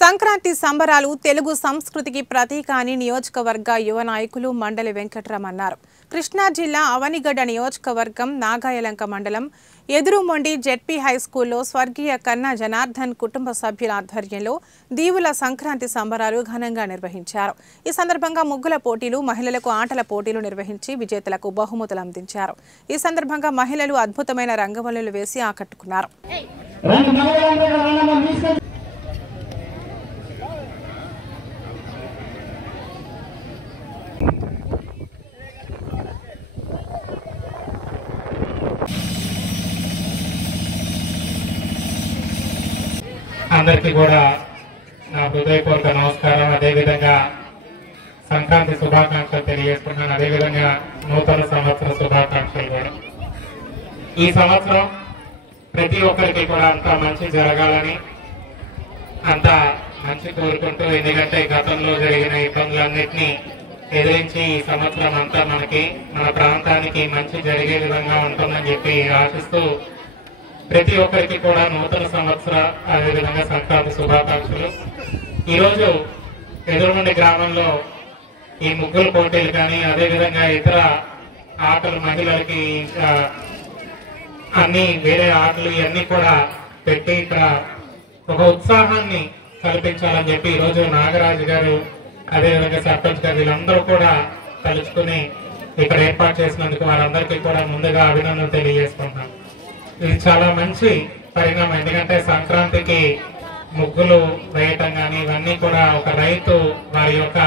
సంక్రాంతి సంబరాలు తెలుగు సంస్కృతికి ప్రతీక అని నియోజకవర్గ యువ నాయకులు మండలి వెంకట్రామ్ అన్నారు. కృష్ణా జిల్లా అవనిగడ్డ నియోజకవర్గం నాగాయలంక మండలం ఎదురుమొండి జెడ్పీ హైస్కూల్లో స్వర్గీయ కన్నా జనార్దన్ కుటుంబ సభ్యుల ఆధ్వర్యంలో దీవుల సంక్రాంతి సంబరాలు ఘనంగా నిర్వహించారు. ఈ సందర్భంగా ముగ్గుల పోటీలు, మహిళలకు ఆటల పోటీలు నిర్వహించి విజేతలకు బహుమతులు అందించారు. ఈ సందర్భంగా మహిళలు అద్భుతమైన రంగవల్లులు వేసి ఆకట్టుకున్నారు. అందరికీ కూడా నా హృదయపూర్వక నమస్కారం. అదేవిధంగా సంక్రాంతి శుభాకాంక్షలు తెలియజేసుకున్నాను. అదేవిధంగా నూతన సంవత్సర శుభాకాంక్షలు కూడా. ఈ సంవత్సరం ప్రతి ఒక్కరికి కూడా అంతా మంచి జరగాలని అంతా మంచి కోరుకుంటూ, ఎందుకంటే గతంలో జరిగిన ఇబ్బందులన్నింటినీ ఎదిరించి ఈ సంవత్సరం అంతా మన ప్రాంతానికి మంచి జరిగే విధంగా ఉంటుందని చెప్పి ఆశిస్తూ ప్రతి ఒక్కరికి కూడా నూతన సంవత్సర అదేవిధంగా సంక్రాంతి శుభాకాంక్షలు. ఈరోజు ఎదురుమండి గ్రామంలో ఈ ముగ్గుల పోటీలు కానీ అదేవిధంగా ఇతర ఆటలు, మహిళలకి అన్ని వేరే ఆటలు ఇవన్నీ కూడా పెట్టి ఇక్కడ ఒక ఉత్సాహాన్ని కల్పించాలని చెప్పి ఈరోజు నాగరాజు గారు అదేవిధంగా సర్పంచ్ గారు వీళ్ళందరూ కూడా తలుచుకుని ఇక్కడ ఏర్పాటు చేసినందుకు వారందరికీ కూడా ముందుగా అభినందనలు తెలియజేసుకుంటున్నాం. ఇది చాలా మంచి పరిణామం. ఎందుకంటే సంక్రాంతికి ముగ్గులు వేయటం కానీ ఇవన్నీ కూడా ఒక రైతు వారి యొక్క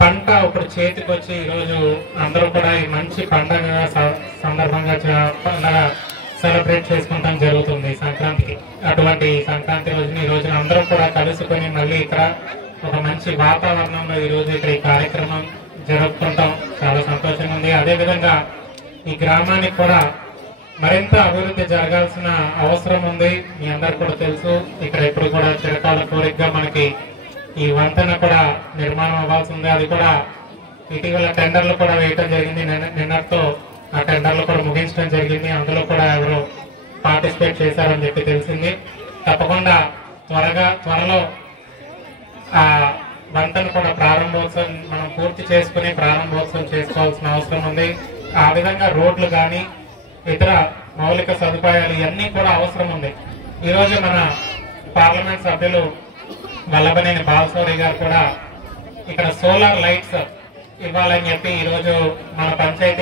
పంట ఇప్పుడు చేతికి వచ్చి ఈరోజు అందరూ కూడా ఈ మంచి పండగ సందర్భంగా పండగ సెలబ్రేట్ చేసుకుంటాం జరుగుతుంది సంక్రాంతికి. అటువంటి సంక్రాంతి రోజున ఈ రోజున అందరూ కూడా కలుసుకొని మళ్ళీ ఇక్కడ ఒక మంచి వాతావరణంలో ఈ రోజు ఇక్కడ ఈ కార్యక్రమం జరుపుకుంటాం. చాలా సంతోషంగా ఉంది. అదేవిధంగా ఈ గ్రామానికి కూడా మరింత అభివృద్ధి జరగాల్సిన అవసరం ఉంది. మీ అందరు కూడా తెలుసు, ఇక్కడ ఇప్పుడు కూడా చిరకాల కోరికగా మనకి ఈ వంతెన కూడా నిర్మాణం అవ్వాల్సి ఉంది. అది కూడా ఇటీవల టెండర్లు కూడా వేయటం జరిగింది. నిన్నటితో ఆ టెండర్లు కూడా ముగించడం జరిగింది. అందులో కూడా ఎవరు పార్టిసిపేట్ చేశారని చెప్పి తెలిసింది. తప్పకుండా త్వరలో ఆ వంతెన కూడా ప్రారంభోత్సవం మనం పూర్తి చేసుకుని ప్రారంభోత్సవం చేసుకోవాల్సిన అవసరం ఉంది. ఆ విధంగా రోడ్లు కానీ ఇతర మౌలిక సదుపాయాలు ఇవన్నీ కూడా అవసరం ఉంది. ఈరోజు మన పార్లమెంట్ సభ్యులు వల్లభనేని బాలశౌరి గారు కూడా ఇక్కడ సోలార్ లైట్స్ ఇవ్వాలని చెప్పి ఈరోజు మన పంచాయతీ